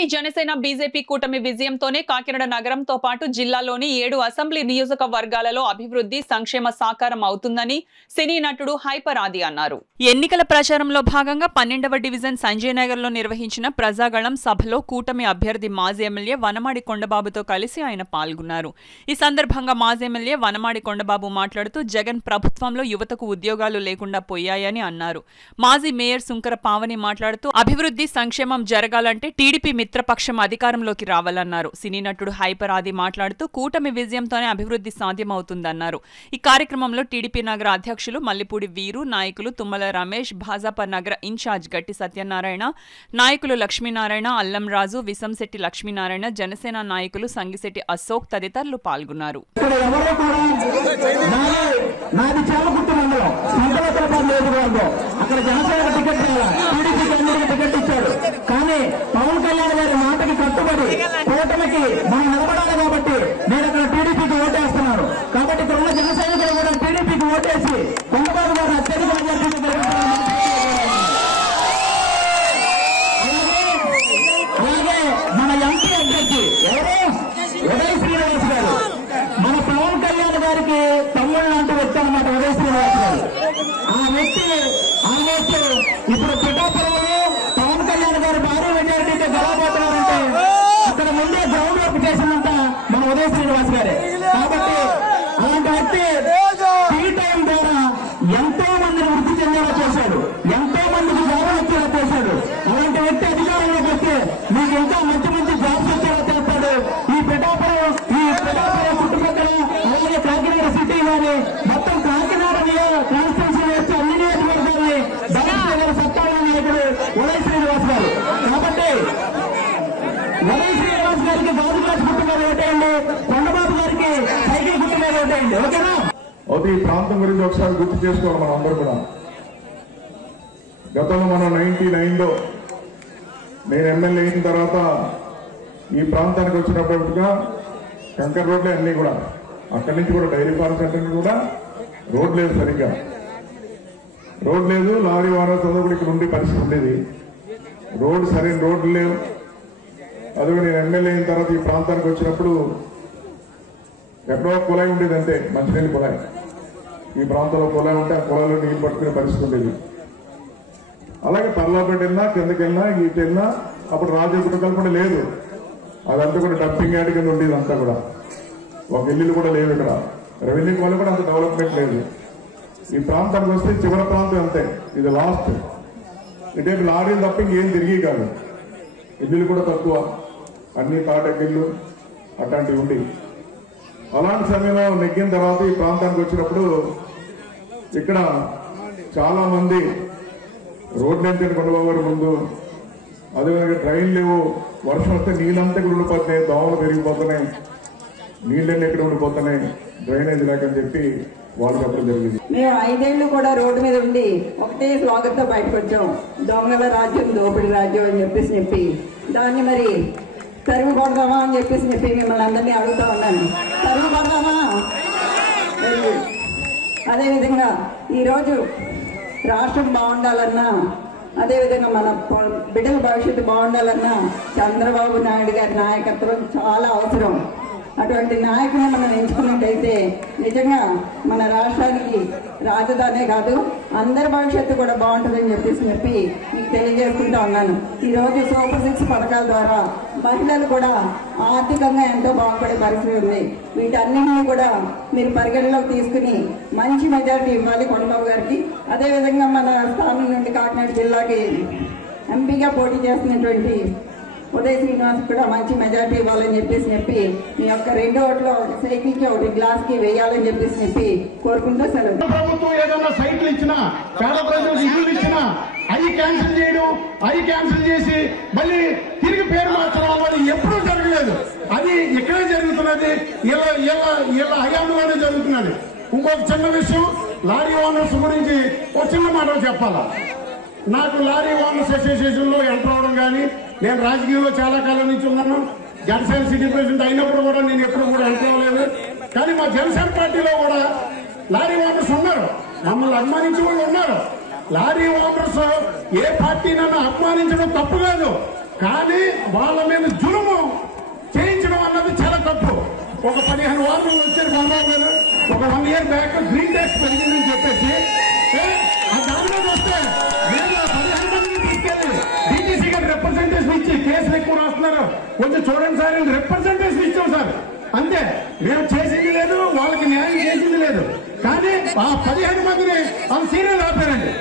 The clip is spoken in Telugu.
టీడీపీ జనసేన బీజేపీ కూటమి విజయంతోనే కాకినాడ నగరంతో పాటు జిల్లాలోని 7 అసెంబ్లీ నియోజకవర్గాలలో అభివృద్ధి సంక్షేమ సాకారం అవుతుందని సినీ నటుడు హైపర్ ఆది అన్నారు. ఎన్నికల ప్రచారంలో భాగంగా 12వ డివిజన్ సంజయ్ నగర్ లో నిర్వహించిన ప్రజాగళం సభలో కూటమి అభ్యర్థి మాజీ ఎమ్మెల్యే వనమాడి కొండబాబుతో కలిసి ఆయన పాల్గొన్నారు. ఈ సందర్భంగా మాజీ ఎమ్మెల్యే వనమాడి కొండబాబు మాట్లాడుతూ జగన్ ప్రభుత్వంలో యువతకు ఉద్యోగాలు లేకుండా పోయాయని అన్నారు. మాజీ మేయర్ సుంకర పావని మాట్లాడుతూ అభివృద్ధి సంక్షేమం జరగాలంటే టీడీపీ మిత్రపక్షం అధికారంలోకి రావాలన్నారు. సినీ నటుడు హైపర్ ఆది మాట్లాడుతూ కూటమి విజయంతోనే అభివృద్ధి సాధ్యమవుతుందన్నారు. ఈ కార్యక్రమంలో టీడీపీ నగర అధ్యక్షులు మల్లిపూడి వీరు, నాయకులు తుమ్మల రమేష్, భాజపా నగర ఇన్ఛార్జ్ గట్టి సత్యనారాయణ, నాయకులు లక్ష్మీనారాయణ, అల్లం రాజు, విసంశెట్టి లక్ష్మీనారాయణ, జనసేన నాయకులు సంగిశెట్టి అశోక్ తదితరులు పాల్గొన్నారు. పవన్ కళ్యాణ్ గారి మాటకి కట్టుబడి కూటమికి మనం నిలబడాలి కాబట్టి నేను అక్కడ టీడీపీకి ఓటేస్తున్నాను. కాబట్టి ఇక్కడ ఉన్న జన సైనికులు కూడా టీడీపీకి ఓటేసి కొండబాబు గారు అత్యధిక మెజార్టీతో అలాగే మన ఎంపీ అభ్యర్థి ఎవరు ఉదయ్ శ్రీనివాస్ గారు, మన పవన్ కళ్యాణ్ గారికి తమ్ముళ్ళు అంటూ వ్యక్తి అన్నమాట ఉదయ్ శ్రీనివాస్ గారు. ఆ వ్యక్తి ఆల్మోస్ట్ ఇప్పుడు పిఠాపురంలో పవన్ కళ్యాణ్ గారు భారీ మెజారిటీతో గెలవబోతున్నారంటే అక్కడ ముందే గ్రౌండ్ వర్క్ చేసిందంట మన ఉదయ్ శ్రీనివాస్ గారే. కాబట్టి అలాంటి వ్యక్తి టీ టైం ద్వారా ఎంతో మందిని వృద్ధి చెందేలా చేశాడు, ఎంతో మందికి జాబులు వచ్చేలా చేశాడు. అలాంటి వ్యక్తి అధికారంలోకి వస్తే మీకు ఇంకా మంచి మంచి జాబ్స్ వచ్చేలా చేస్తాడు. ఈ పిఠాపురం చుట్టుపక్కల అలాగే కాకినాడ సిటీ కానీ మొత్తం కాకినాడ కాన్స్టిట్యూన్సీ వచ్చి అన్ని నియోజకవర్గాల్ని ధరించగల సత్తాల నాయకుడు ఉదయ్ శ్రీనివాస్ గారు. కాబట్టి ఉదయ్ శ్రీనివాస్ గారికి గాజు గ్లాస్ గుర్తు మీద ఓటేయండి, కొండబాబు గారికి సైకిల్ గుర్తు మీద ఓటేయండి. ఓకేనా? అయితే ఈ ప్రాంతం గురించి ఒకసారి గుర్తు చేసుకోవాలి మనం అందరూ కూడా. గతంలో మనం 99లో నేను ఎమ్మెల్యే అయిన తర్వాత ఈ ప్రాంతానికి వచ్చినప్పటిగా కంకర్ రోడ్లే అన్నీ కూడా, అక్కడి నుంచి కూడా డైరీ ఫార్మ్ సెంటర్ కూడా రోడ్ లేదు, సరిగ్గా రోడ్ లేదు. లారీ వాహనాలు కూడా ఇక్కడ ఉండే పరిస్థితి ఉండేది. రోడ్డు సరైన రోడ్లు లేవు. అదే నేను ఎమ్మెల్యే అయిన తర్వాత ఈ ప్రాంతానికి వచ్చినప్పుడు ఎక్కడో కుళాయి ఉండేది, అంతే మంచినీళ్ళు కుళాయి. ఈ ప్రాంతంలో కుళాయి ఉంటే ఆ కుళాయిలో నీళ్ళు పట్టుకునే పరిస్థితి ఉండేది. అలాగే పర్లాపేట వెళ్ళినా కిందకి వెళ్ళినా ఇటు వెళ్ళినా అప్పుడు రాజగుట్టకల్ కూడా లేదు, అదంతా కూడా డంపింగ్ యార్డ్ కింద ఉండేది. అంతా కూడా ఒక ఇల్లు కూడా లేవు. ఇక్కడ రెవెన్యూ వల్ల కూడా అంత డెవలప్మెంట్ లేదు. ఈ ప్రాంతానికి వస్తే చివరి ప్రాంతం అంతే, ఇది లాస్ట్. ఇటే లారీలు తప్ప ఇంకేం తిరిగి కాదు. ఇల్లులు కూడా తక్కువ, అన్ని తాటగిళ్ళు అట్లాంటివి ఉండి. అలాంటి సమయంలో నెగ్గిన తర్వాత ఈ ప్రాంతానికి వచ్చినప్పుడు ఇక్కడ చాలా మంది రోడ్లు ఎంత కొండబాబు ముందు, అదేవిధంగా ట్రైన్ లేవు. వర్షం వస్తే నీళ్ళంతా ఇక్కడ ఉండిపోతున్నాయి, దోమలు పెరిగిపోతున్నాయి, నీళ్ళన్నీ ఇక్కడ ఉండిపోతున్నాయి, డ్రైనేజ్ లేకని చెప్పి వాళ్ళు చెప్పడం జరిగింది. మేము 5 ఏళ్లు కూడా రోడ్డు మీద ఉండి ఒకటే స్లోగన్తో బయటకు వచ్చాం, దొంగల రాజ్యం దోపిడి రాజ్యం అని చెప్పి దాన్ని మరి తరుగు కొడదామా అని చెప్పి మిమ్మల్ని అందరినీ అడుగుతా ఉన్నాను. తరుగు కొడదామా? అదేవిధంగా ఈరోజు రాష్ట్రం బాగుండాలన్నా, అదేవిధంగా మన బిడ్డల భవిష్యత్తు బాగుండాలన్నా చంద్రబాబు నాయుడు గారి నాయకత్వం చాలా అవసరం. అటువంటి నాయకుని మనం ఎంచుకున్నట్టయితే నిజంగా మన రాష్ట్రానికి రాజధానే కాదు అందరి భవిష్యత్తు కూడా బాగుంటుందని చెప్పి మీకు తెలియజేసుకుంటా ఉన్నాను. ఈరోజు సూపర్ 6 పథకాల ద్వారా మహిళలు కూడా ఆర్థికంగా ఎంతో బాగుపడే పరిస్థితి ఉంది. వీటన్నింటినీ కూడా మీరు పరిగణలోకి తీసుకుని మంచి మెజారిటీ ఇవ్వాలి కొండబాబు గారికి. అదేవిధంగా మన స్థానం నుండి కాకినాడ జిల్లాకి ఎంపీగా పోటీ చేస్తున్నటువంటి ఉదయ్ శ్రీనివాస్ కూడా మంచి మెజార్టీ ఇవ్వాలని చెప్పి మీ యొక్క 2 ఓట్లు సైకిల్కి 1 గ్లాస్కి వేయాలని చెప్పి కోరుకుంటూ సెలవు. ప్రభుత్వం ఏదైనా సైకిల్ ఇచ్చినా, పేద ప్రజలకు ఇల్లు ఇచ్చినా అవి క్యాన్సిల్ చేయడం, అవి క్యాన్సిల్ చేసి మళ్ళీ తిరిగి పేరు మార్చడం అనేది ఎప్పుడూ జరగలేదు. అది ఇక్కడే జరుగుతున్నది, ఇలా హయాంలోనే జరుగుతున్నది. ఇంకొక చిన్న విషయం, లారీ ఓనర్స్ గురించి ఒక చిన్న మాట చెప్పాలా. నాకు లారీ ఓనర్స్ అసోసియేషన్ లో ఎంటర్ అవడం కానీ, నేను రాజకీయంలో చాలా కాలం నుంచి ఉన్నాను. జనసేన సిటీ ప్రెసిడెంట్ అయినప్పుడు కూడా నేను ఎప్పుడు కూడా ఎంటర్ అవ్వలేదు. కానీ మా జనసేన పార్టీలో కూడా లారీ ఓనర్స్ ఉన్నారు, మమ్మల్ని అభిమానించే వాళ్ళు ఉన్నారు. లారీ ఓనర్స్ ఏ పార్టీ నన్ను అభిమానించడం తప్పు కాదు, కానీ వాళ్ళ మీద జులుము చేయించడం అన్నది చాలా తప్పు. ఒక 15 వారాలు వచ్చారు బాబు గారు, ఒక 1 year బ్యాక్ గ్రీన్ ట్యాక్స్ పెరిగిందని చెప్పేసి దాని మీద వస్తే నేను 15 మందిని తీసుకెళ్ళి డీటీసీ గారు రిప్రజెంటేషన్ ఇచ్చి కేసులు ఎక్కువ రాస్తున్నారు, కొంచెం చూడండి సార్, రిప్రజెంటేషన్ ఇచ్చాం సార్, అంతే. మేము చేసింది లేదు, వాళ్ళకి న్యాయం చేసింది లేదు. కానీ ఆ 15 మందిని సీరియల్ ఆపారండి.